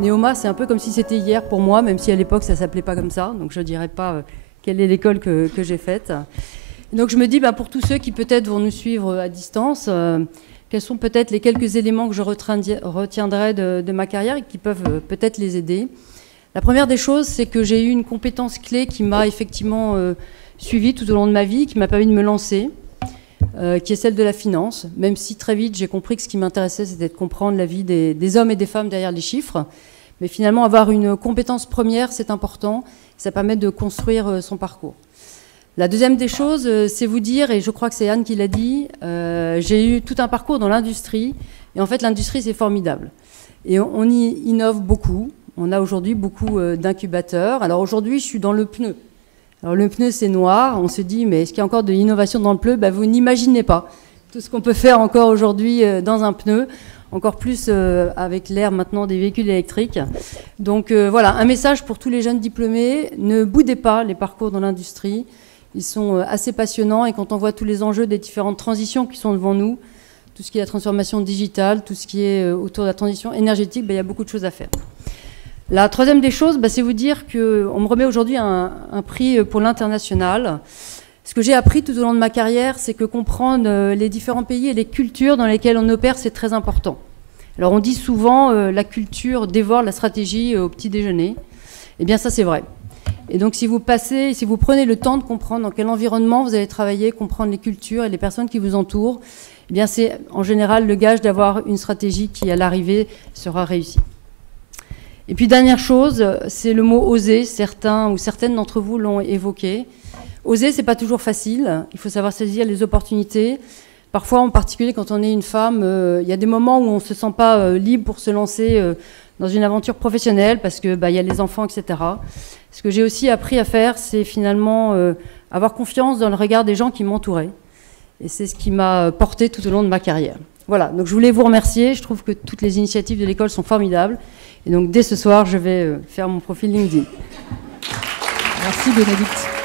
Neoma, c'est un peu comme si c'était hier pour moi, même si à l'époque ça ne s'appelait pas comme ça, donc je ne dirais pas quelle est l'école que j'ai faite. Et donc je me dis, pour tous ceux qui peut-être vont nous suivre à distance, quels sont peut-être les quelques éléments que je retiendrai de ma carrière et qui peuvent peut-être les aider. La première des choses, c'est que j'ai eu une compétence clé qui m'a effectivement suivie tout au long de ma vie, qui m'a permis de me lancer, qui est celle de la finance, même si très vite j'ai compris que ce qui m'intéressait, c'était de comprendre la vie des hommes et des femmes derrière les chiffres. Mais finalement, avoir une compétence première, c'est important, ça permet de construire son parcours. La deuxième des choses, c'est vous dire, et je crois que c'est Anne qui l'a dit, j'ai eu tout un parcours dans l'industrie, et en fait l'industrie c'est formidable. Et on y innove beaucoup, on a aujourd'hui beaucoup d'incubateurs. Alors aujourd'hui je suis dans le pneu. Alors le pneu c'est noir, on se dit mais est-ce qu'il y a encore de l'innovation dans le pneu? Vous n'imaginez pas tout ce qu'on peut faire encore aujourd'hui dans un pneu, encore plus avec l'ère maintenant des véhicules électriques. Donc voilà, un message pour tous les jeunes diplômés, ne boudez pas les parcours dans l'industrie. Ils sont assez passionnants et quand on voit tous les enjeux des différentes transitions qui sont devant nous, tout ce qui est la transformation digitale, tout ce qui est autour de la transition énergétique, il y a beaucoup de choses à faire. La troisième des choses, c'est vous dire qu'on me remet aujourd'hui un prix pour l'international. Ce que j'ai appris tout au long de ma carrière, c'est que comprendre les différents pays et les cultures dans lesquelles on opère, c'est très important. Alors on dit souvent la culture dévore la stratégie au petit déjeuner. Eh bien ça c'est vrai. Et donc si vous prenez le temps de comprendre dans quel environnement vous allez travailler, comprendre les cultures et les personnes qui vous entourent, eh bien c'est en général le gage d'avoir une stratégie qui à l'arrivée sera réussie. Et puis dernière chose, c'est le mot oser. Certains ou certaines d'entre vous l'ont évoqué. Oser, c'est pas toujours facile. Il faut savoir saisir les opportunités. Parfois, en particulier quand on est une femme, il y a des moments où on ne se sent pas libre pour se lancer dans une aventure professionnelle parce que y a les enfants, etc. Ce que j'ai aussi appris à faire, c'est finalement avoir confiance dans le regard des gens qui m'entouraient. Et c'est ce qui m'a porté tout au long de ma carrière. Voilà, donc je voulais vous remercier. Je trouve que toutes les initiatives de l'école sont formidables. Et donc dès ce soir, je vais faire mon profil LinkedIn. Merci Bénédicte.